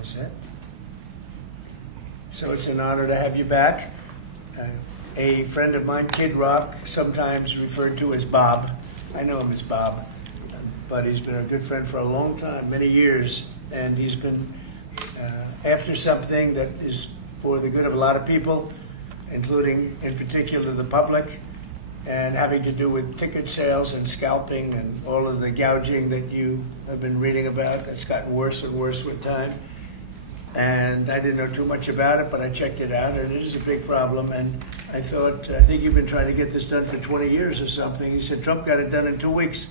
All set. So it's an honor to have you back. A friend of mine, Kid Rock, sometimes referred to as Bob. I know him as Bob, but he's been a good friend for a long time, many years, and he's been after something that is for the good of a lot of people, including, in particular, the public, and having to do with ticket sales and scalping and all of the gouging that you have been reading about. That's gotten worse and worse with time. And I didn't know too much about it, but I checked it out, and it is a big problem. And I thought, I think you've been trying to get this done for 20 years or something. He said Trump got it done in 2 weeks.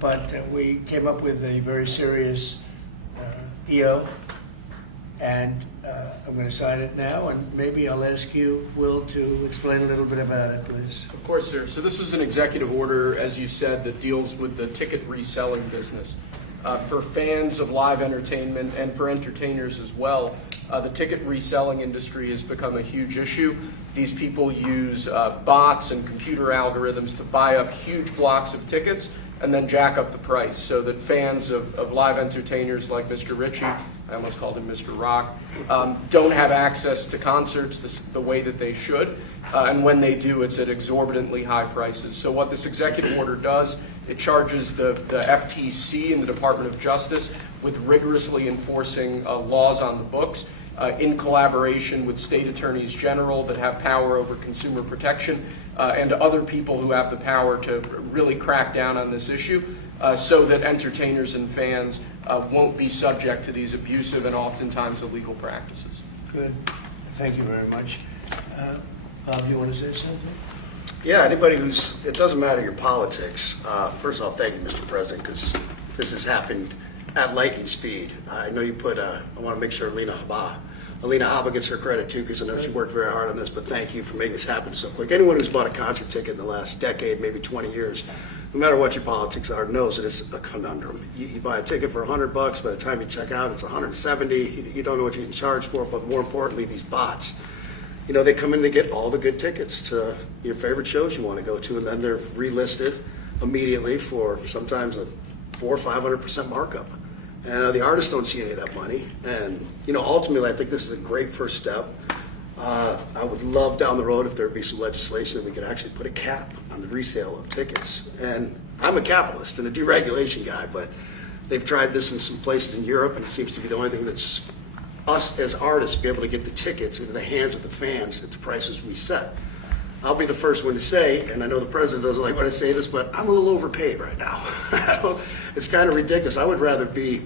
But we came up with a very serious EO, and I'm going to sign it now, and maybe I'll ask you, Will, to explain a little bit about it, please. Of course, sir. So this is an executive order, as you said, that deals with the ticket reselling business. For fans of live entertainment and for entertainers as well, the ticket reselling industry has become a huge issue. These people use bots and computer algorithms to buy up huge blocks of tickets and then jack up the price so that fans of live entertainers like Mr. Ritchie, I almost called him Mr. Rock, don't have access to concerts the way that they should. And when they do, it's at exorbitantly high prices. So what this executive order does, it charges the FTC and the Department of Justice with rigorously enforcing laws on the books in collaboration with state attorneys general that have power over consumer protection and other people who have the power to really crack down on this issue so that entertainers and fans won't be subject to these abusive and oftentimes illegal practices. Good. Thank you very much. Bob, you want to say something? Yeah, anybody it doesn't matter your politics. First off, thank you, Mr. President, because this has happened at lightning speed. I know you put, I want to make sure Alina Habba gets her credit too, because I know she worked very hard on this, but thank you for making this happen so quick. Anyone who's bought a concert ticket in the last decade, maybe 20 years, no matter what your politics are, knows that it's a conundrum. You buy a ticket for $100, by the time you check out, it's $170. You don't know what you can charge for it, but more importantly, these bots. You know, they come in to get all the good tickets to your favorite shows you want to go to, and then they're relisted immediately for sometimes a 400% or 500% markup. And the artists don't see any of that money. And, you know, ultimately, I think this is a great first step. I would love down the road if there would be some legislation that we could actually put a cap on the resale of tickets. And I'm a capitalist and a deregulation guy, but they've tried this in some places in Europe, and it seems to be the only thing that's us as artists be able to get the tickets into the hands of the fans at the prices we set. I'll be the first one to say, and I know the president doesn't like when I say this, but I'm a little overpaid right now. It's kind of ridiculous. I would rather be,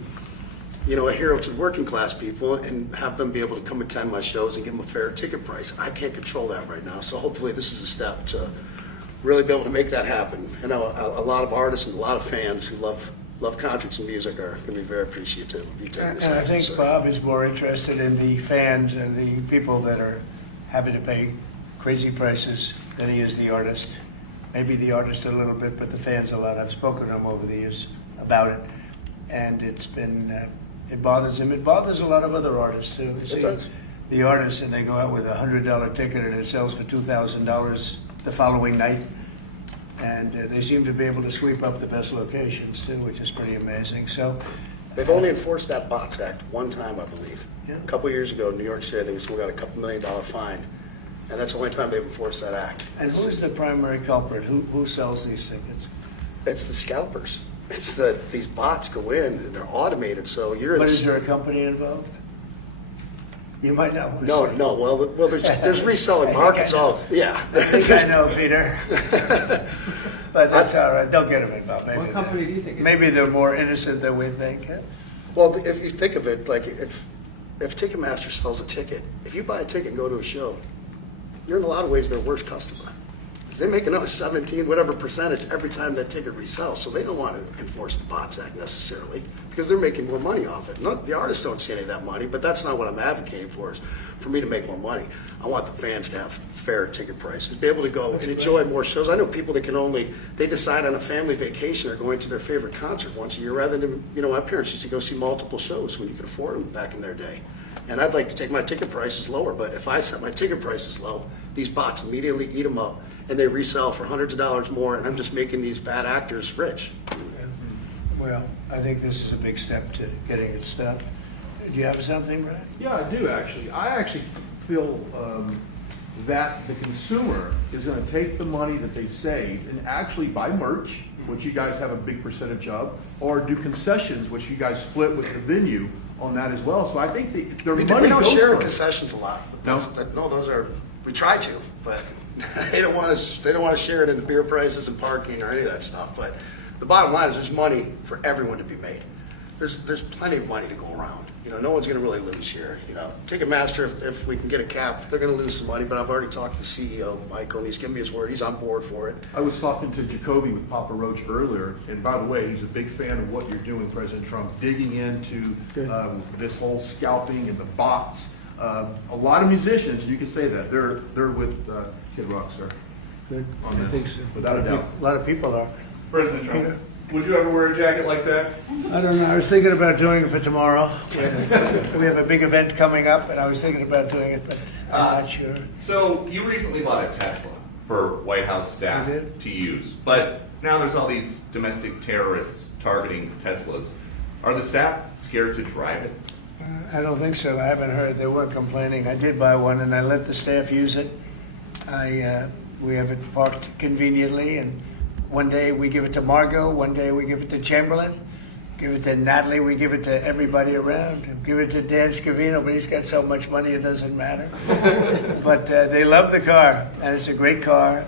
you know, a hero to working class people and have them be able to come attend my shows and give them a fair ticket price. I can't control that right now, so hopefully this is a step to really be able to make that happen. You know, a lot of artists and a lot of fans who love concerts and music are going to be very appreciative of you taking this. And I think Bob is more interested in the fans and the people that are having to pay crazy prices than he is the artist. Maybe the artist a little bit, but the fans a lot. I've spoken to him over the years about it, and it's been, it bothers him. It bothers a lot of other artists too. You see the artists, and they go out with a $100 ticket and it sells for $2,000 the following night. And they seem to be able to sweep up the best locations too, which is pretty amazing. So they've only enforced that Bots Act one time, I believe. Yeah. A couple years ago in New York City, I think we got a couple $1 million fine, and that's the only time they've enforced that act. And who's the primary culprit? Who sells these tickets? It's the scalpers. It's these bots go in and they're automated, so you're. But is there a company involved? You might not. No. Well, there's reselling markets. Yeah. I think I know, Peter. But that's all right. Don't get them involved. Maybe What company do you think? Maybe they're more innocent than we think. Well, if you think of it, like if Ticketmaster sells a ticket, if you buy a ticket and go to a show, you're in a lot of ways their worst customer. Because they make another 17 whatever percentage every time that ticket resells. So they don't want to enforce the Bots Act necessarily because they're making more money off it. The artists don't see any of that money, but that's not what I'm advocating for, is for me to make more money. I want the fans to have fair ticket prices, be able to go and enjoy more shows. I know people that they decide on a family vacation or going to their favorite concert once a year rather than, you know, my parents used to go see multiple shows when you could afford them back in their day. And I'd like to take my ticket prices lower, but if I set my ticket prices low, these bots immediately eat them up and they resell for hundreds of dollars more, and I'm just making these bad actors rich. Well, I think this is a big step to getting it stopped. Do you have something, Brian? Yeah, I do actually. I actually feel that the consumer is going to take the money that they've saved and actually buy merch, which you guys have a big percentage of, or do concessions, which you guys split with the venue on that as well. So I think their We money don't goes share for it. concessions a lot. No? No, those are, we try to, but they don't want to share it in the beer prices and parking or any of that stuff. But the bottom line is there's money for everyone to be made. There's plenty of money to go around. You know, no one's going to really lose here. You know, Ticketmaster, if we can get a cap, they're going to lose some money. But I've already talked to CEO Michael, and he's given me his word. He's on board for it. I was talking to Jacoby with Papa Roach earlier, and by the way, he's a big fan of what you're doing, President Trump, digging into this whole scalping and the bots. A lot of musicians, you can say that, they're with Kid Rock, sir. Good. On I this, think so. without a doubt. A lot of people are. President Trump, would you ever wear a jacket like that? I don't know. I was thinking about doing it for tomorrow. We have a big event coming up, and I was thinking about doing it, but I'm not sure. So you recently bought a Tesla for White House staff I did. to use, but now there's all these domestic terrorists targeting Teslas. Are the staff scared to drive it? I don't think so. I haven't heard. They weren't complaining. I did buy one, and I let the staff use it. We have it parked conveniently, and one day we give it to Margot, one day we give it to Chamberlain, give it to Natalie, we give it to everybody around, give it to Dan Scavino, but he's got so much money it doesn't matter. But they love the car, and it's a great car,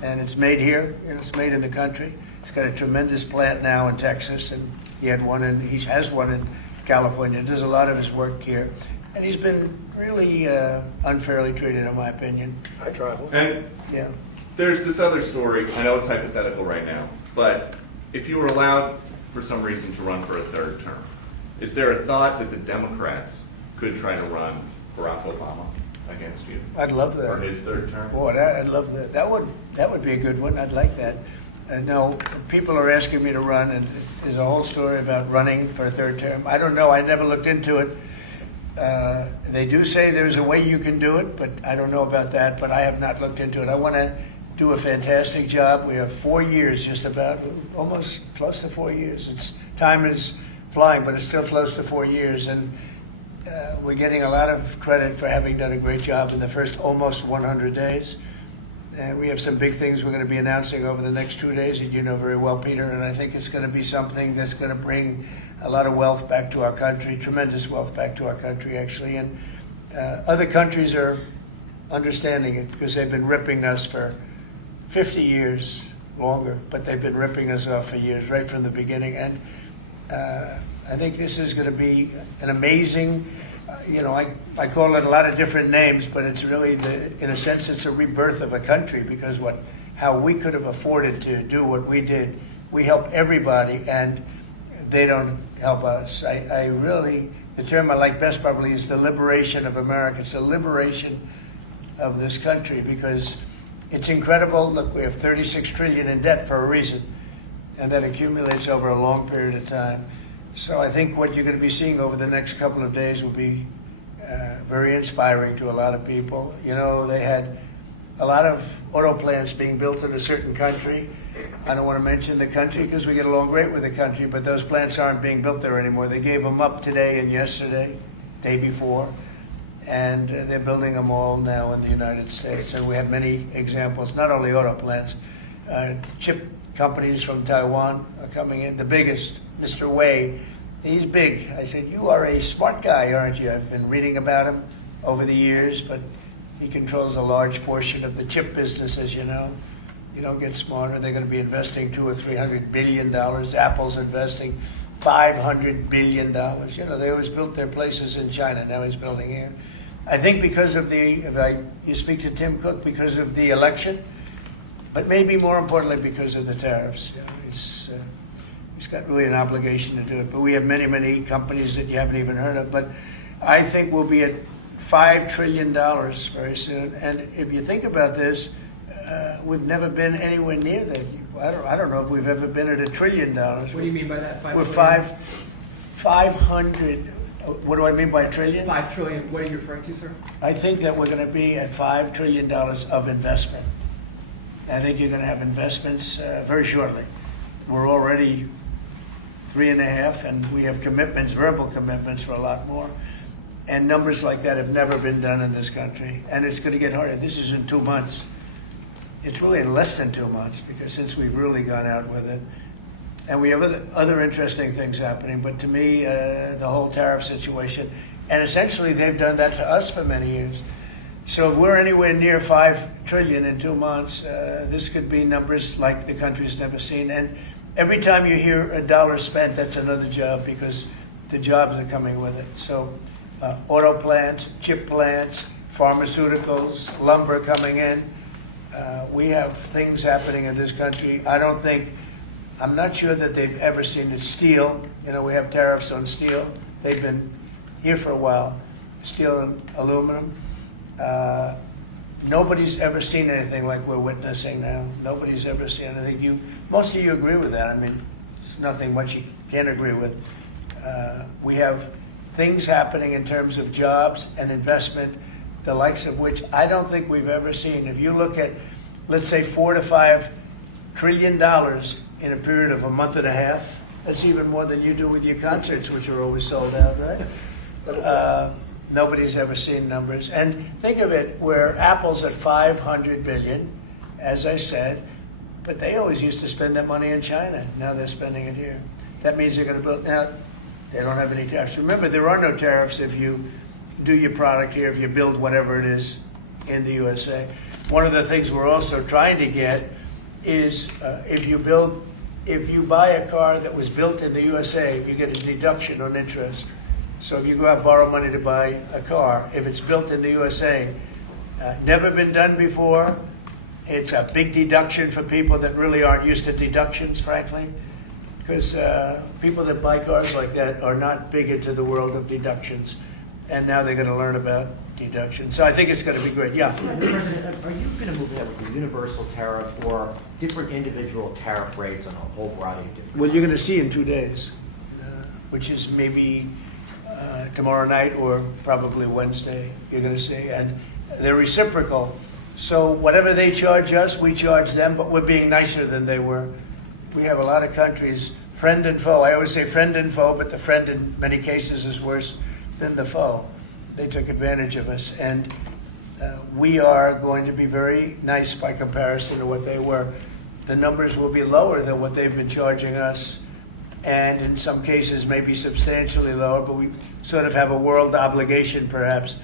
and it's made here, and it's made in the country. He's got a tremendous plant now in Texas, and he has one in California. Does a lot of his work here, and he's been really unfairly treated, in my opinion. I drive one. And Yeah. there's this other story. I know it's hypothetical right now, but if you were allowed for some reason to run for a third term, is there a thought that the Democrats could try to run Barack Obama against you I'd love that. for his third term? Boy, I'd love that. That would be a good one. I'd like that. No, people are asking me to run, and there's a whole story about running for a third term. I don't know. I never looked into it. They do say there's a way you can do it, but I don't know about that. But I have not looked into it. I want to do a fantastic job. We have 4 years, just about, almost close to 4 years. Time is flying, but it's still close to 4 years, and we're getting a lot of credit for having done a great job in the first almost 100 days. And we have some big things we're going to be announcing over the next 2 days, and you know very well, Peter, and I think it's going to be something that's going to bring a lot of wealth back to our country, tremendous wealth back to our country, actually. And other countries are understanding it because they've been ripping us for 50 years, longer, but they've been ripping us off for years, right from the beginning. And I think this is going to be an amazing, I call it a lot of different names, but it's really, in a sense, it's a rebirth of a country, because how we could have afforded to do what we did. We help everybody, and they don't help us. I really, the term I like best probably is the liberation of America. It's the liberation of this country, because it's incredible. Look, we have 36 trillion in debt for a reason, and that accumulates over a long period of time. So I think what you're going to be seeing over the next couple of days will be very inspiring to a lot of people. You know, they had a lot of auto plants being built in a certain country. I don't want to mention the country because we get along great with the country, but those plants aren't being built there anymore. They gave them up today and yesterday, day before, and they're building them all now in the United States. And we have many examples, not only auto plants, chip companies from Taiwan are coming in. The biggest, Mr. Wei, he's big. I said, you are a smart guy, aren't you? I've been reading about him over the years, but he controls a large portion of the chip business, as you know. You don't get smarter. They're going to be investing $200 or $300 billion. Apple's investing $500 billion. You know, they always built their places in China. Now he's building here. I think because of you speak to Tim Cook, because of the election, but maybe more importantly because of the tariffs. You know, he's got really an obligation to do it. But we have many, many companies that you haven't even heard of. But I think we'll be at $5 trillion very soon. And if you think about this, we've never been anywhere near that. I don't know if we've ever been at $1 trillion. What do you mean by that? We're 500. What do I mean by trillion? 5 trillion. What are you referring to, sir? I think that we're going to be at $5 trillion of investment. I think you're going to have investments very shortly. We're already 3.5, and we have commitments, verbal commitments for a lot more. And numbers like that have never been done in this country, and it's going to get harder. This is in 2 months. It's really in less than 2 months, because since we've really gone out with it, and we have other interesting things happening. But to me, the whole tariff situation, and essentially they've done that to us for many years. So if we're anywhere near $5 trillion in 2 months, this could be numbers like the country's never seen. And every time you hear a dollar spent, that's another job, because the jobs are coming with it. So auto plants, chip plants, pharmaceuticals, lumber coming in. We have things happening in this country. I'm not sure that they've ever seen it. Steel, we have tariffs on steel. They've been here for a while. Steel and aluminum. Nobody's ever seen anything like we're witnessing now. Nobody's ever seen anything. Most of you agree with that. I mean, it's nothing much you can't agree with. We have things happening in terms of jobs and investment, the likes of which I don't think we've ever seen. If you look at, let's say, $4 to $5 trillion in a period of a month and a half, that's even more than you do with your concerts, which are always sold out, right? Nobody's ever seen numbers. And think of it, where Apple's at $500 billion, as I said, but they always used to spend that money in China. Now they're spending it here. That means they're going to build. Now, they don't have any tariffs. Remember, there are no tariffs if you do your product here, if you build whatever it is in the USA. One of the things we're also trying to get is if you buy a car that was built in the USA, you get a deduction on interest. So if you go out and borrow money to buy a car, if it's built in the USA, never been done before, it's a big deduction for people that really aren't used to deductions, frankly, because people that buy cars like that are not big into the world of deductions, and now they're going to learn about deductions. So I think it's going to be great. Yeah. Mr. President, are you going to move ahead with a universal tariff or different individual tariff rates on a whole variety of different? Well, you're going to see in 2 days, which is maybe tomorrow night or probably Wednesday. You're going to see, and they're reciprocal. So whatever they charge us, we charge them, but we're being nicer than they were. We have a lot of countries, friend and foe. I always say friend and foe, but the friend in many cases is worse than the foe. They took advantage of us, and we are going to be very nice by comparison to what they were. The numbers will be lower than what they've been charging us, and in some cases maybe substantially lower, but we sort of have a world obligation perhaps.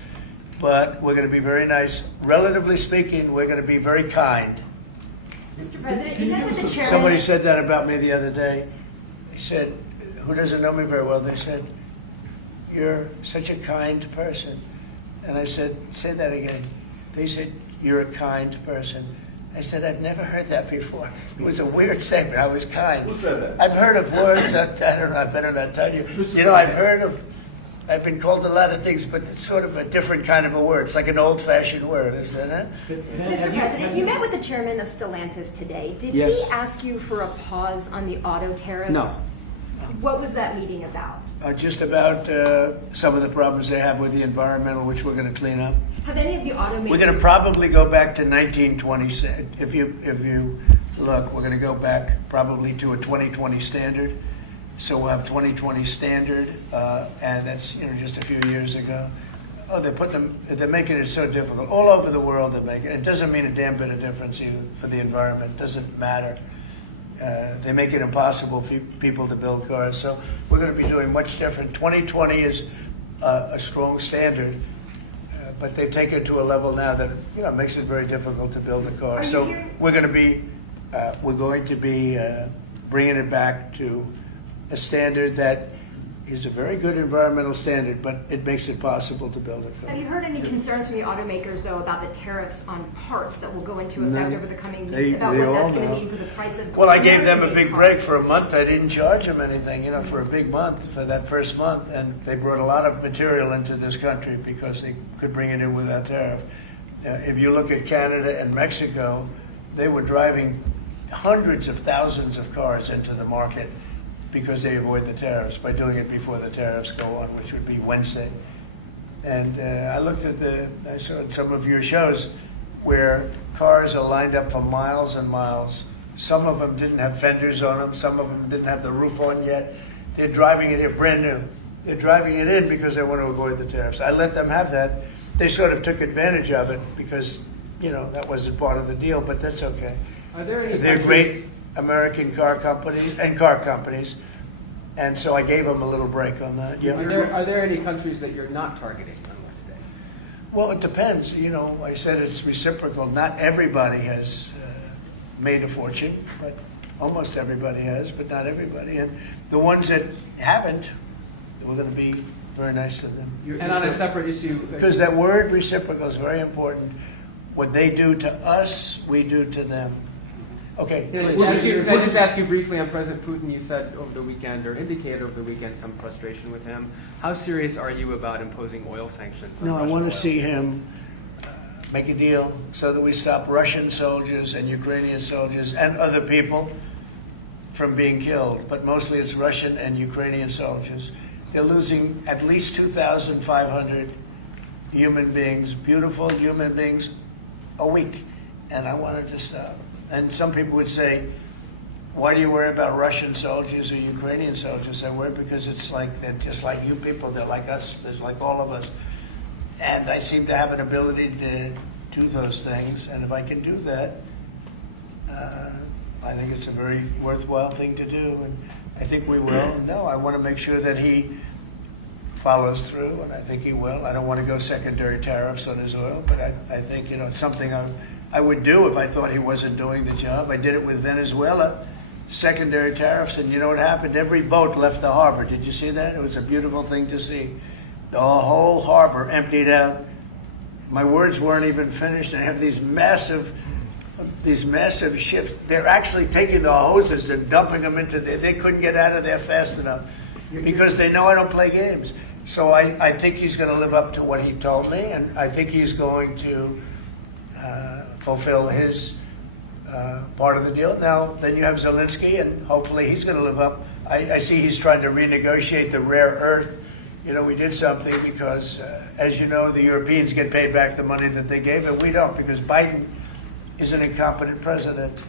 But we're going to be very nice. Relatively speaking, we're going to be very kind. Mr. President, you met with the chairman. Somebody said that about me the other day. They said, who doesn't know me very well, they said, "You're such a kind person." And I said, "Say that again." They said, "You're a kind person." I said, "I've never heard that before." It was a weird segment. I was kind. Who said that? I've heard of words. I don't know. I better not tell you. I've been called a lot of things, but it's sort of a different kind of a word. It's like an old-fashioned word, isn't it? Mr. President, you met with the chairman of Stellantis today. Did Yes. he ask you for a pause on the auto tariffs? No. What was that meeting about? Just about some of the problems they have with the environmental, which we're going to clean up. Have any of the automakers... We're going to probably go back to 1920. If you look, we're going to go back probably to a 2020 standard. So we'll have 2020 standard, and that's just a few years ago. Oh, they're making it so difficult. All over the world they're making it. It doesn't mean a damn bit of difference either for the environment. It doesn't matter. They make it impossible for people to build cars. So we're going to be doing much different. 2020 is a strong standard, but they've taken it to a level now that makes it very difficult to build a car. So we're going to be bringing it back to a standard that is a very good environmental standard, but it makes it possible to build a car. Have you heard any concerns from the automakers, though, about the tariffs on parts that will go into effect over the coming weeks, about what that's going to mean for the price of... Well, I gave them a big break for a month. I didn't charge them anything, for a big month, for that first month, and they brought a lot of material into this country because they could bring it in without tariff. If you look at Canada and Mexico, they were driving hundreds of thousands of cars into the market because they avoid the tariffs by doing it before the tariffs go on, which would be Wednesday. And I saw some of your shows where cars are lined up for miles and miles. Some of them didn't have fenders on them. Some of them didn't have the roof on yet. They're driving it in brand new. They're driving it in because they want to avoid the tariffs. I let them have that. They sort of took advantage of it because, that wasn't part of the deal, but that's okay. Are there any They're countries- great American car companies, and so I gave them a little break on that. Yeah. Are there any countries that you're not targeting on Wednesday? Well, it depends. I said it's reciprocal. Not everybody has made a fortune, but almost everybody has, but not everybody. And the ones that haven't, we're going to be very nice to them. And on a separate issue, Because that word reciprocal is very important. What they do to us, we do to them. Okay. Can I just ask you briefly on President Putin? You said over the weekend, or indicated over the weekend, some frustration with him. How serious are you about imposing oil sanctions on No, I Russian want oil? to see him make a deal so that we stop Russian soldiers and Ukrainian soldiers and other people from being killed. But mostly it's Russian and Ukrainian soldiers. They're losing at least 2,500 human beings, beautiful human beings, a week. And I want it to stop. And some people would say, why do you worry about Russian soldiers or Ukrainian soldiers? I worry because it's like they're just like you people. They're like us. They're like all of us. And I seem to have an ability to do those things. And if I can do that, I think it's a very worthwhile thing to do. And I think we will. No, I want to make sure that he follows through, and I think he will. I don't want to go secondary tariffs on his oil, but I think, it's something I would do if I thought he wasn't doing the job. I did it with Venezuela, secondary tariffs, and you know what happened? Every boat left the harbor. Did you see that? It was a beautiful thing to see. The whole harbor emptied out. My words weren't even finished, and I have these massive ships. They're actually taking the hoses and dumping them into there. They couldn't get out of there fast enough because they know I don't play games. So I think he's going to live up to what he told me, and I think he's going to fulfill his part of the deal. Now, then you have Zelensky, and hopefully he's going to live up. I see he's trying to renegotiate the rare earth. We did something because, as you know, the Europeans get paid back the money that they gave, and we don't, because Biden is an incompetent president.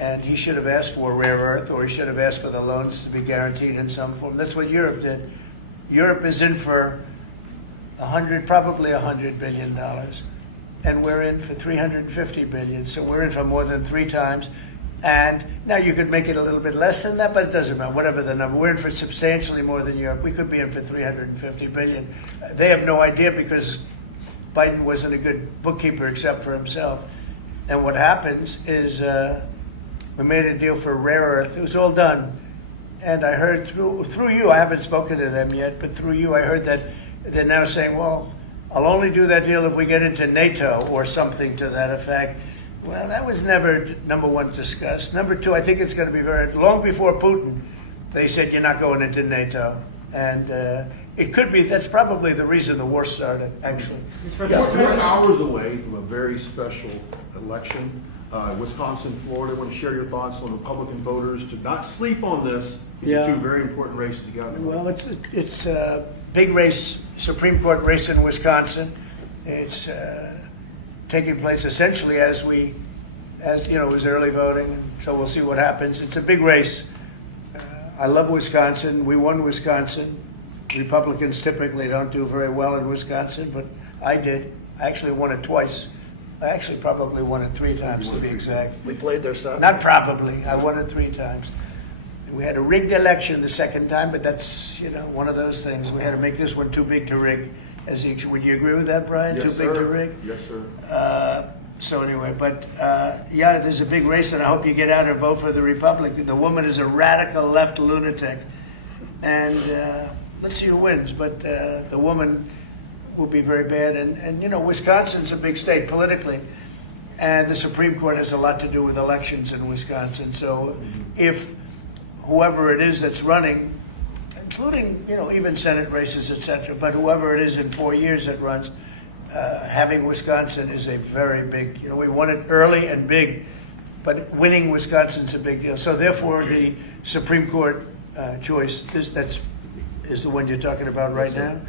And he should have asked for rare earth, or he should have asked for the loans to be guaranteed in some form. That's what Europe did. Europe is in for probably $100 billion. And we're in for $350 billion. So we're in for more than 3 times. And now you could make it a little bit less than that, but it doesn't matter, whatever the number. We're in for substantially more than Europe. We could be in for $350 billion. They have no idea because Biden wasn't a good bookkeeper except for himself. And what happens is we made a deal for rare earth. It was all done. And I heard through you, I haven't spoken to them yet, but through you I heard that they're now saying, well, I'll only do that deal if we get into NATO or something to that effect. Well, that was never, number one, discussed. Number two, I think it's going to be long before Putin, they said you're not going into NATO. And it could be, that's probably the reason the war started, actually. We're hours away from a very special election. Wisconsin, Florida. I want to share your thoughts on Republican voters to not sleep on this. These are 2 very important races together. Well, it's a big race, Supreme Court race in Wisconsin. It's taking place essentially as it was early voting. So we'll see what happens. It's a big race. I love Wisconsin. We won Wisconsin. Republicans typically don't do very well in Wisconsin, but I did. I actually won it twice. I actually probably won it 3 times to be exact. We played their son. Not probably. I won it 3 times. We had a rigged election the second time, but that's one of those things. We had to make this one too big to rig. Would you agree with that, Brian? Yes, Too big to rig? Yes, sir. So anyway, but there's a big race, and I hope you get out and vote for the Republican. The woman is a radical left lunatic, and let's see who wins. But the woman will be very bad, and Wisconsin's a big state politically, and the Supreme Court has a lot to do with elections in Wisconsin. So if whoever it is that's running, including even Senate races, etc., but whoever it is in 4 years that runs, having Wisconsin is a very big, we won it early and big, but winning Wisconsin's a big deal. So therefore, the Supreme Court choice is the one you're talking about right now.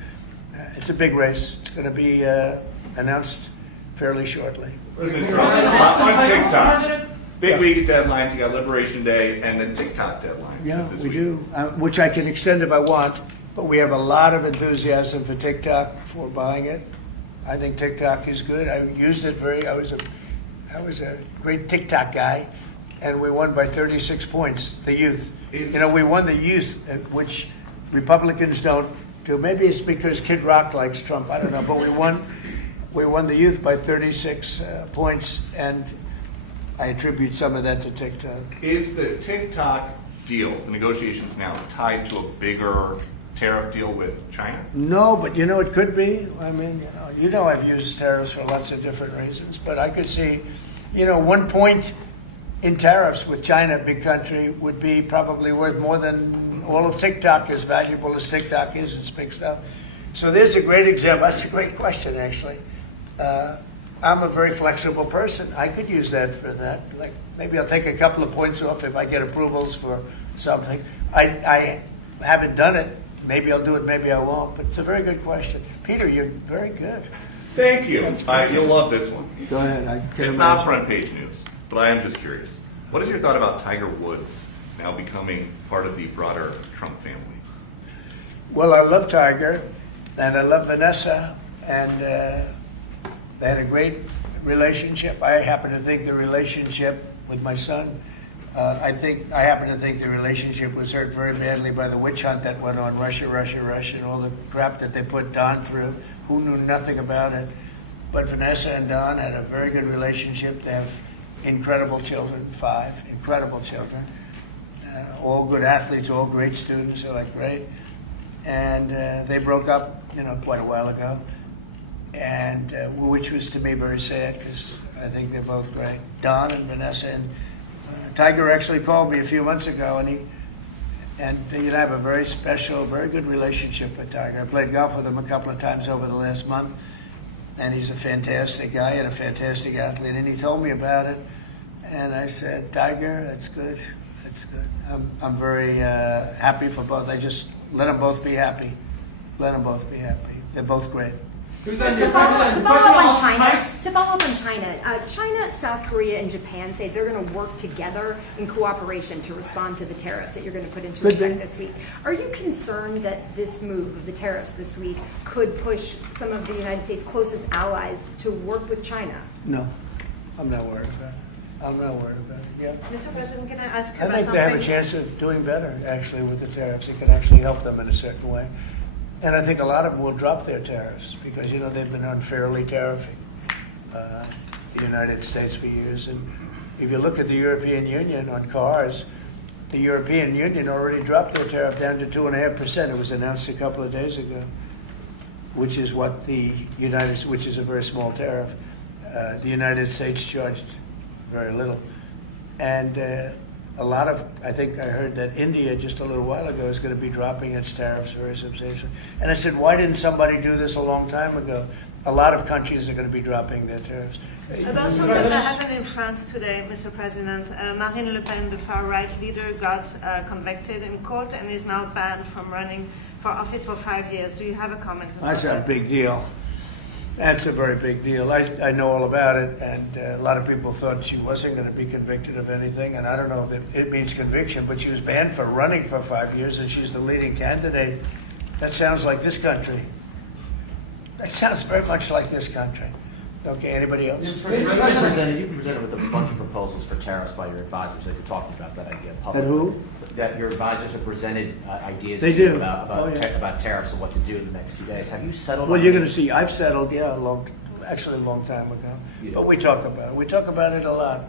It's a big race. It's going to be announced fairly shortly. President Trump, on TikTok, Big week of deadlines. You got Liberation Day and then TikTok deadline. Yeah, is this we week. do, which I can extend if I want, but we have a lot of enthusiasm for TikTok for buying it. I think TikTok is good. I used it I was a great TikTok guy, and we won by 36 points, the youth. We won the youth, which Republicans don't do. Maybe it's because Kid Rock likes Trump, I don't know, but we won the youth by 36 points, and I attribute some of that to TikTok. Is the TikTok deal, the negotiations now, tied to a bigger tariff deal with China? No, but it could be. I mean, I've used tariffs for lots of different reasons, but I could see, 1 point in tariffs with China, big country, would be probably worth more than all of TikTok, as valuable as TikTok is. It's big stuff. So there's a great example. That's a great question, actually. I'm a very flexible person. I could use that for that. Like, maybe I'll take a couple of points off if I get approvals for something. I haven't done it. Maybe I'll do it, maybe I won't. But it's a very good question. Peter, you're very good. Thank you. You'll love this one. Go ahead. It's not front page news, but I am just curious. What is your thought about Tiger Woods now becoming part of the broader Trump family? Well, I love Tiger, and I love Vanessa, and they had a great relationship. I happen to think the relationship with my son, I happen to think the relationship was hurt very badly by the witch hunt that went on, Russia, and all the crap that they put Don through, who knew nothing about it. But Vanessa and Don had a very good relationship. They have incredible children, 5 incredible children, all good athletes, all great students. They're like great, and they broke up, quite a while ago, and which was to me very sad because I think they're both great. Don and Vanessa, and Tiger actually called me a few months ago, and I have a very special, very good relationship with Tiger. I played golf with him a couple of times over the last month, and he's a fantastic guy and a fantastic athlete. And he told me about it, and I said, Tiger, that's good. That's good. I'm very happy for both. I just let them both be happy. Let them both be happy. They're both great. To follow up on China, China, South Korea, and Japan say they're going to work together in cooperation to respond to the tariffs that you're going to put into effect this week. Are you concerned that this move of the tariffs this week could push some of the United States' closest allies to work with China? No, I'm not worried about it. I'm not worried about it. Yeah. Mr. President, can I ask you I about think something? they have a chance of doing better, actually, with the tariffs. It can actually help them in a certain way. And I think a lot of them will drop their tariffs because, they've been unfairly tariffing the United States for years. And if you look at the European Union on cars, the European Union already dropped their tariff down to 2.5%. It was announced a couple of days ago, which is what which is a very small tariff. The United States charged very little. And I think I heard that India just a little while ago is going to be dropping its tariffs very substantially. And I said, why didn't somebody do this a long time ago? A lot of countries are going to be dropping their tariffs. About something that happened in France today, Mr. President. Marine Le Pen, the far-right leader, got convicted in court and is now banned from running for office for 5 years. Do you have a comment? That's a big deal. That's a very big deal. I know all about it, and a lot of people thought she wasn't going to be convicted of anything, and I don't know if it means conviction, but she was banned for running for 5 years, and she's the leading candidate. That sounds like this country. That sounds very much like this country. Okay, anybody else? You've been presented with a bunch of proposals for tariffs by your advisors that you're talking about that idea publicly. And who? That your advisors have presented ideas They to you do. about tariffs and what to do in the next few days. Have you settled Well, on you're any- going to see. I've settled, a long time ago. But we talk about it. We talk about it a lot.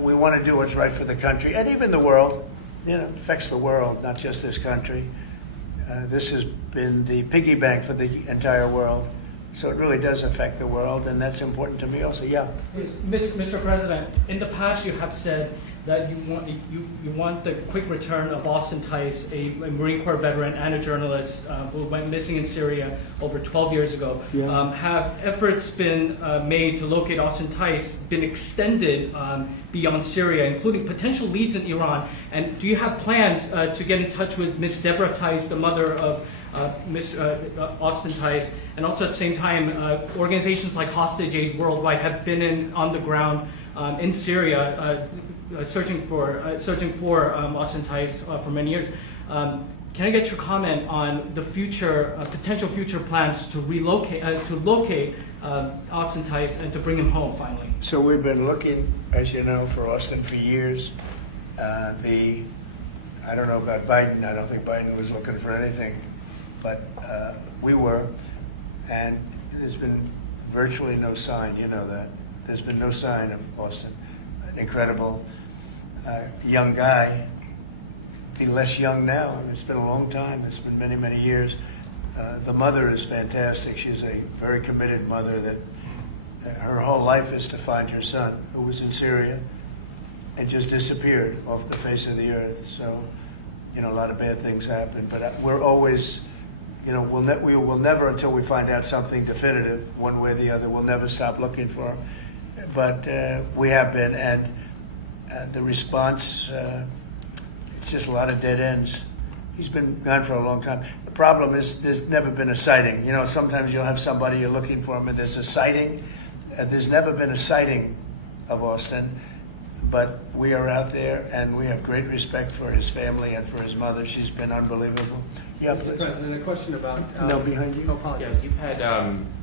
We want to do what's right for the country and even the world. It affects the world, not just this country. This has been the piggy bank for the entire world. So it really does affect the world, and that's important to me also. Yeah. Yes, Mr. President, in the past you have said that you want the quick return of Austin Tice, a Marine Corps veteran and a journalist who went missing in Syria over 12 years ago. Yeah. Have efforts been made to locate Austin Tice been extended beyond Syria, including potential leads in Iran? And do you have plans to get in touch with Ms. Deborah Tice, the mother of Austin Tice, and also at the same time, organizations like Hostage Aid Worldwide have been on the ground in Syria searching for Austin Tice for many years. Can I get your comment on the future, potential future plans to locate Austin Tice and to bring him home finally? So we've been looking, as you know, for Austin for years. I don't know about Biden. I don't think Biden was looking for anything, but we were, and there's been virtually no sign. You know that. There's been no sign of Austin. An incredible young guy. Be less young now. It's been a long time. It's been many, many years. The mother is fantastic. She's a very committed mother that her whole life is to find her son, who was in Syria and just disappeared off the face of the earth. So, you know, a lot of bad things happen. But we're always, you know, we will never, until we find out something definitive, one way or the other, we'll never stop looking for him. But we have been, and the response, it's just a lot of dead ends. He's been gone for a long time. The problem is there's never been a sighting. You know, sometimes you'll have somebody you're looking for him and there's a sighting. There's never been a sighting of Austin, but we are out there and we have great respect for his family and for his mother. She's been unbelievable. Yeah, Mr. President, a question about... No, behind you. Oh, apologies. Yes, you've had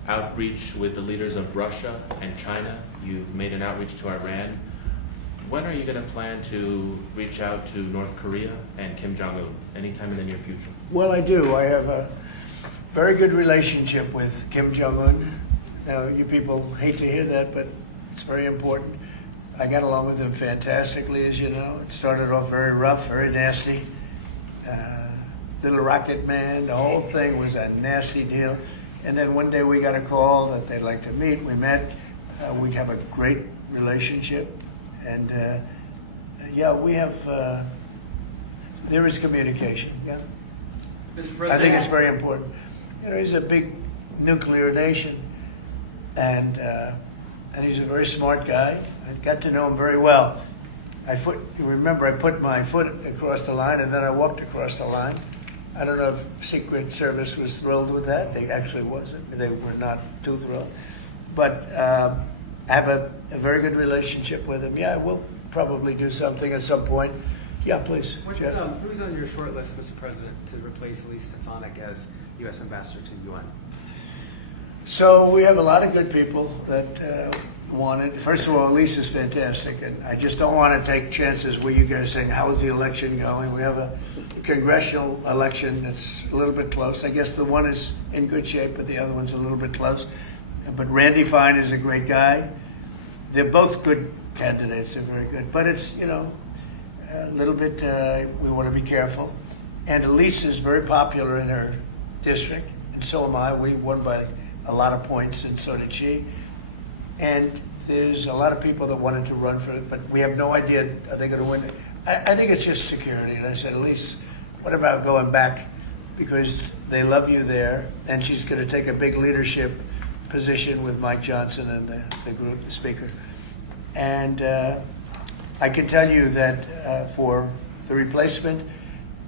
outreach with the leaders of Russia and China. You've made an outreach to Iran. When are you going to plan to reach out to North Korea and Kim Jong-un? Anytime in the near future? Well, I do. I have a very good relationship with Kim Jong-un. Now, you people hate to hear that, but it's very important. I got along with him fantastically, as you know. It started off very rough, very nasty. Little rocket man, the whole thing was a nasty deal. And then one day we got a call that they'd like to meet. We met. We have a great relationship. And yeah, we have, there is communication, yeah. Mr. I President, think it's very important. You know, he's a big nuclear nation, and he's a very smart guy. I got to know him very well. You remember, I put my foot across the line, and then I walked across the line. I don't know if Secret Service was thrilled with that. They actually wasn't. They were not too thrilled. But I have a very good relationship with him. Yeah, we'll probably do something at some point. Yeah, please, Jeff. who's on your short list, Mr. President, to replace Elise Stefanik as U.S. Ambassador to the UN? So we have a lot of good people that want it. First of all, Elise is fantastic, and I just don't want to take chances with you guys saying, how is the election going? We have a congressional election that's a little bit close. I guess the one is in good shape, but the other one's a little bit close. But Randy Fine is a great guy. They're both good candidates. They're very good. But it's, you know, a little bit, we want to be careful. And Elise is very popular in her district, and so am I. We won by a lot of points, and so did she. And there's a lot of people that wanted to run for it, but we have no idea, are they going to win it? I think it's just security. And I said, Elise, what about going back? Because they love you there, and she's going to take a big leadership position with Mike Johnson and the group, the speaker. And I can tell you that for the replacement,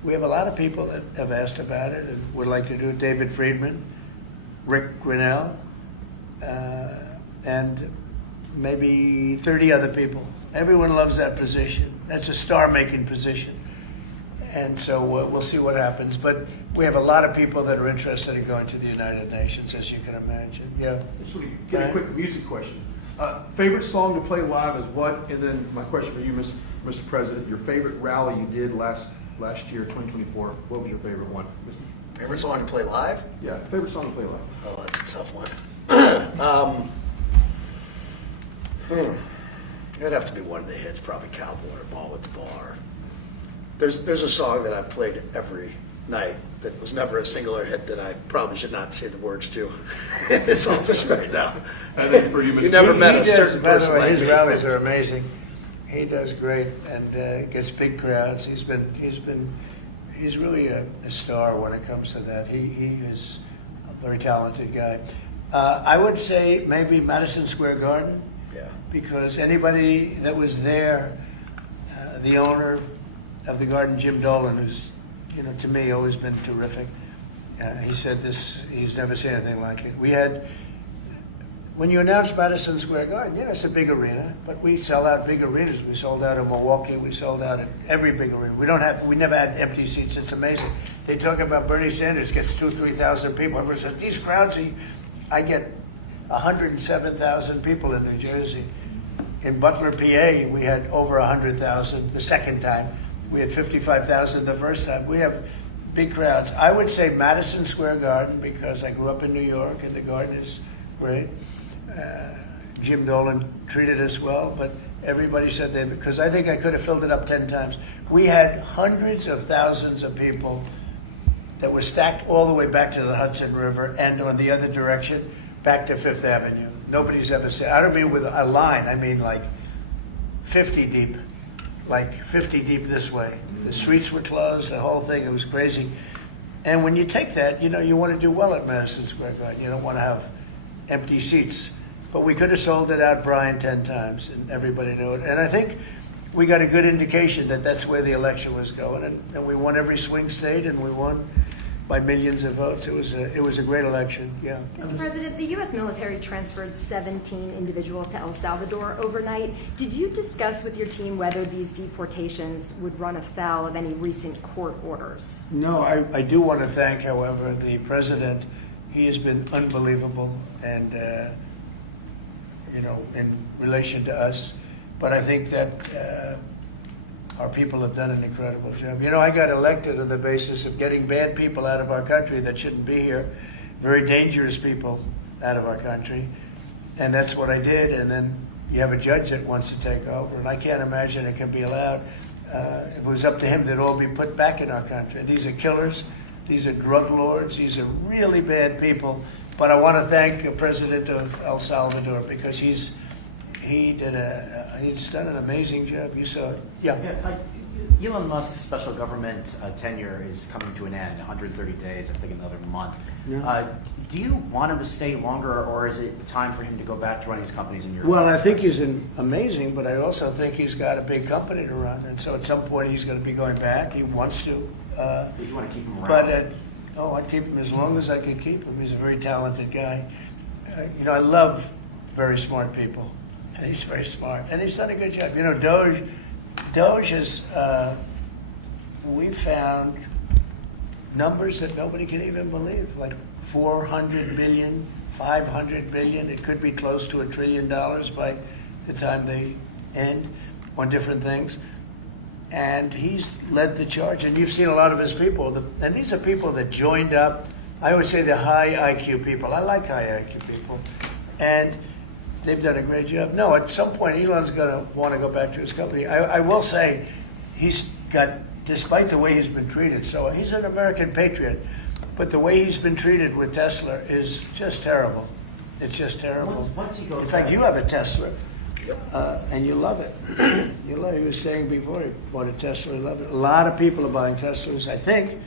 we have a lot of people that have asked about it and would like to do it. David Friedman, Rick Grinnell, and maybe 30 other people. Everyone loves that position. That's a star-making position. And so we'll see what happens. But we have a lot of people that are interested in going to the United Nations, as you can imagine. Yeah. Just want to get a quick music question. Favorite song to play live is what? And then my question for you, Mr. President, your favorite rally you did last year, 2024. What was your favorite one? Favorite song to play live? Yeah, favorite song to play live. Oh, that's a tough one. It'd have to be one of the hits, probably Cowboy or Ball with the Bar. There's a song that I've played every night that was never a singular hit that I probably should not say the words to in this office right now. I think for you, You never met a He does, certain by the person way, like his me. rallies are amazing. He does great and gets big crowds. He's really a star when it comes to that. He is a very talented guy. I would say maybe Madison Square Garden. Yeah. Because anybody that was there, the owner of the garden, Jim Dolan, who's, you know, to me always been terrific. He said this, he's never seen anything like it. We had when you announce Madison Square Garden, it's a big arena, but we sell out big arenas. We sold out in Milwaukee. We sold out at every big arena. We never had empty seats. It's amazing. They talk about Bernie Sanders gets 2,000 or 3,000 people. Everyone says, these crowds, I get 107,000 people in New Jersey. In Butler, PA, we had over 100,000 the second time. We had 55,000 the first time. We have big crowds. I would say Madison Square Garden because I grew up in New York and the Garden is great. Jim Dolan treated us well, but everybody said that because I think I could have filled it up 10 times. We had hundreds of thousands of people that were stacked all the way back to the Hudson River and on the other direction back to Fifth Avenue. Nobody's ever said, I don't mean with a line, I mean like 50 deep, this way. The streets were closed, the whole thing, it was crazy. And when you take that, you want to do well at Madison Square Garden. You don't want to have empty seats. But we could have sold it out, Brian, 10 times, and everybody knew it. And I think we got a good indication that that's where the election was going. And we won every swing state, and we won by millions of votes. It was a great election, yeah. Mr. President, the U.S. military transferred 17 individuals to El Salvador overnight. Did you discuss with your team whether these deportations would run afoul of any recent court orders? No, I do want to thank, however, the president. He has been unbelievable and, in relation to us. But I think that our people have done an incredible job. I got elected on the basis of getting bad people out of our country that shouldn't be here, very dangerous people out of our country. And that's what I did. And then you have a judge that wants to take over. And I can't imagine it can be allowed. If it was up to him, they'd all be put back in our country. These are killers. These are drug lords. These are really bad people. But I want to thank the president of El Salvador because he's done an amazing job. You saw it. Yeah. Elon Musk's special government tenure is coming to an end, 130 days, I think another month. Yeah. Do you want him to stay longer, or is it time for him to go back to running his companies in Europe? Well, I think he's amazing, but I also think he's got a big company to run. And so at some point he's going to be going back. He wants to. Did you want to keep him around? But I'd keep him as long as I could keep him. He's a very talented guy. I love very smart people. And he's very smart. And he's done a good job. Doge has, we found numbers that nobody can even believe, like 400 billion, 500 billion. It could be close to $1 trillion by the time they end on different things. And he's led the charge. And you've seen a lot of his people. And these are people that joined up. I always say they're high IQ people. I like high IQ people. And they've done a great job. No, at some point, Elon's going to want to go back to his company. I will say he's got, despite the way he's been treated, so he's an American patriot, but the way he's been treated with Tesla is just terrible. It's just terrible. Once he goes In fact, back- you have a Tesla, and you love it. You love it. He was saying before he bought a Tesla, he loved it. A lot of people are buying Teslas, I think,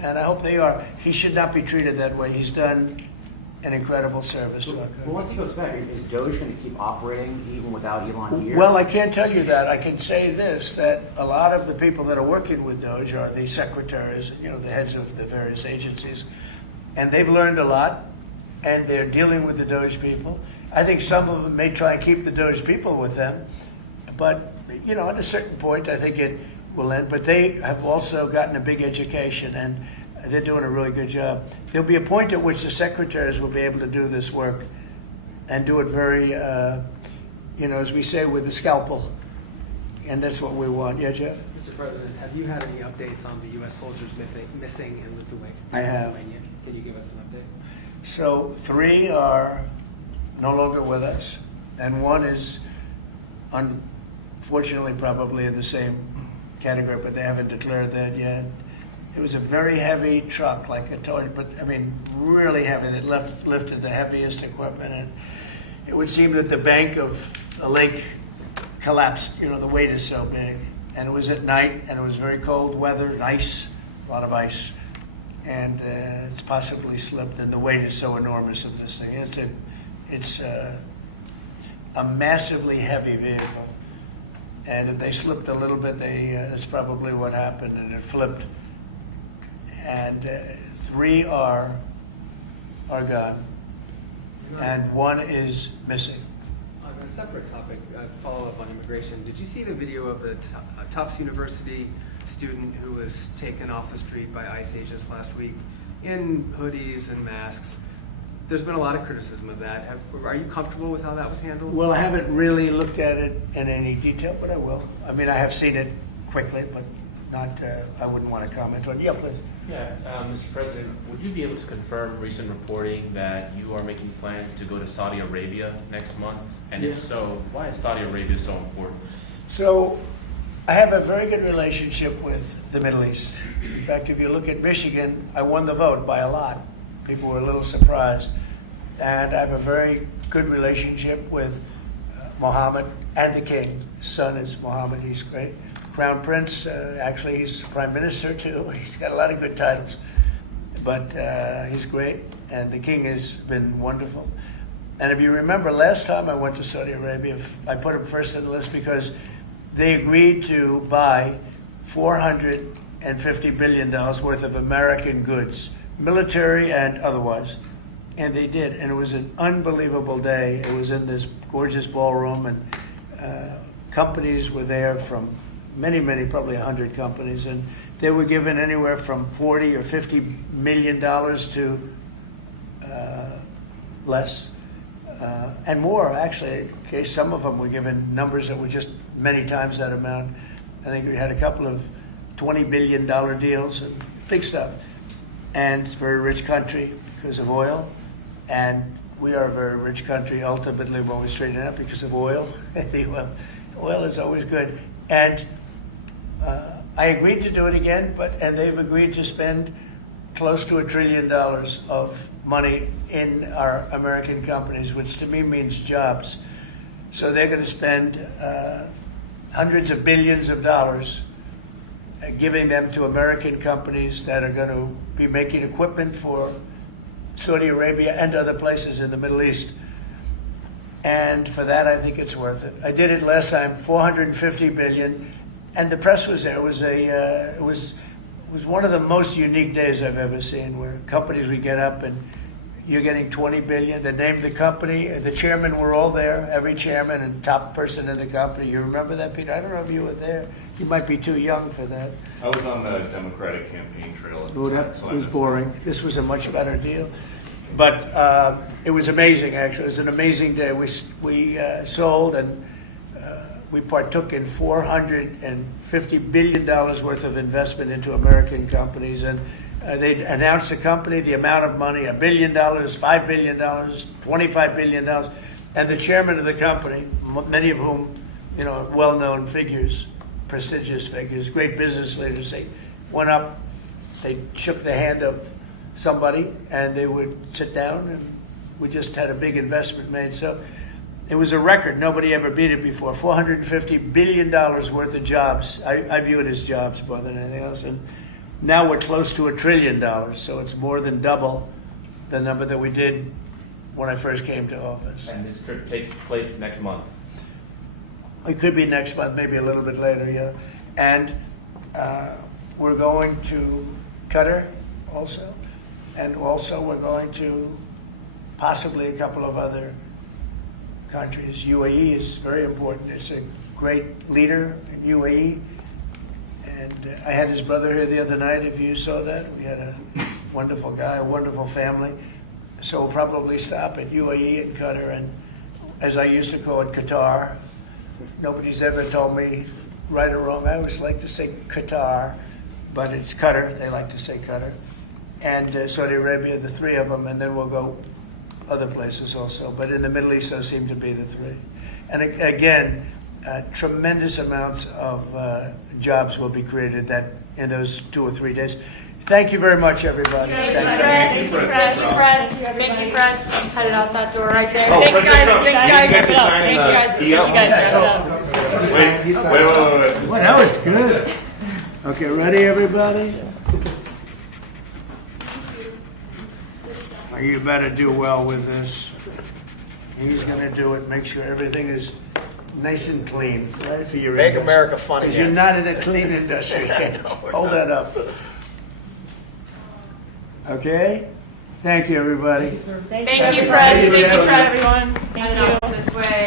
and I hope they are. He should not be treated that way. He's done an incredible service to our country. Well, once he goes back, is Doge going to keep operating even without Elon here? Well, I can't tell you that. I can say this, that a lot of the people that are working with Doge are the secretaries, the heads of the various agencies, and they've learned a lot, and they're dealing with the Doge people. I think some of them may try and keep the Doge people with them, but, at a certain point, I think it will end. But they have also gotten a big education, and they're doing a really good job. There'll be a point at which the secretaries will be able to do this work and do it very, as we say, with the scalpel. And that's what we want. Yeah, Jeff? Mr. President, have you had any updates on the U.S. soldiers missing in Lithuania? I have. Can you give us an update? So 3 are no longer with us, and 1 is unfortunately probably in the same category, but they haven't declared that yet. It was a very heavy truck, like a toy, but really heavy. That lifted the heaviest equipment, and it would seem that the bank of a lake collapsed. The weight is so big, and it was at night, and it was very cold weather, and ice, a lot of ice, and it's possibly slipped. And the weight is so enormous of this thing. It's a massively heavy vehicle, and if they slipped a little bit, that's probably what happened, and it flipped. And 3 are gone. and one is missing. On a separate topic, follow up on immigration. Did you see the video of the Tufts University student who was taken off the street by ICE agents last week in hoodies and masks? There's been a lot of criticism of that. Are you comfortable with how that was handled? Well, I haven't really looked at it in any detail, but I will. I mean, I have seen it quickly, but not, I wouldn't want to comment on it. Yeah, please. Yeah, Mr. President, would you be able to confirm recent reporting that you are making plans to go to Saudi Arabia next month? And if so, why is Saudi Arabia so important? So, I have a very good relationship with the Middle East. In fact, if you look at Michigan, I won the vote by a lot. People were a little surprised. And I have a very good relationship with Mohammed and the king. His son is Mohammed, he's great. Crown Prince, actually he's Prime Minister too. He's got a lot of good titles. But he's great, and the king has been wonderful. And if you remember, last time I went to Saudi Arabia, I put him first on the list because they agreed to buy $450 billion worth of American goods, military and otherwise. And they did, and it was an unbelievable day. It was in this gorgeous ballroom, and companies were there from many, probably 100 companies, and they were given anywhere from 40 or 50 million dollars to less, and more actually. Okay, some of them were given numbers that were just many times that amount. I think we had a couple of $20 billion deals and big stuff. And it's a very rich country because of oil, and we are a very rich country ultimately when we straighten it out because of oil. Oil is always good, and I agreed to do it again, and they've agreed to spend close to $1 trillion of money in our American companies, which to me means jobs. So they're going to spend hundreds of billions of dollars giving them to American companies that are going to be making equipment for Saudi Arabia and other places in the Middle East. And for that, I think it's worth it. I did it last time, $450 billion. And the press was there. It was one of the most unique days I've ever seen, where companies would get up and you're getting $20 billion. They named the company. The chairmen were all there, every chairman and top person in the company. You remember that, Peter? I don't know if you were there. You might be too young for that. I was on the Democratic campaign trail at the Oh, time, that so I was missed boring. This was a much better deal. But it was amazing, actually. It was an amazing day. We sold and we partook in $450 billion worth of investment into American companies. And they announced the company, the amount of money, $1 billion, $5 billion, $25 billion. And the chairman of the company, many of whom, well-known figures, prestigious figures, great business leaders, they went up, they shook the hand of somebody, and they would sit down, and we just had a big investment made. So it was a record. Nobody ever beat it before. $450 billion worth of jobs. I view it as jobs more than anything else. And now we're close to $1 trillion, so it's more than double the number that we did when I first came to office. And this trip takes place next month. It could be next month, maybe a little bit later, yeah. And we're going to Qatar also. And also we're going to possibly a couple of other countries. UAE is very important. It's a great leader in UAE. And I had his brother here the other night, if you saw that. We had a wonderful guy, a wonderful family. So we'll probably stop at UAE and Qatar, and as I used to call it, Qatar. Nobody's ever told me right or wrong. I always like to say Qatar, but it's Qatar. They like to say Qatar. And Saudi Arabia, the three of them, and then we'll go other places also. But in the Middle East, those seem to be the three. And again, tremendous amounts of jobs will be created in those 2 or 3 days. Thank you very much, everybody. Thank you, Press. Thank you, Press. I'm headed out that door right there. Oh, Thanks, guys. Thanks, guys. Thanks, guys. You guys. Wait. Well, that was good. Okay, ready, everybody? You better do well with this. He's going to do it. Make sure everything is nice and clean. Right for your Make America funny because you're again. not in a clean industry. I know, we're Hold not. that up. Okay? Thank you, everybody. Thank you, Fred. Thank you, Fred, everyone. Thank you. This way.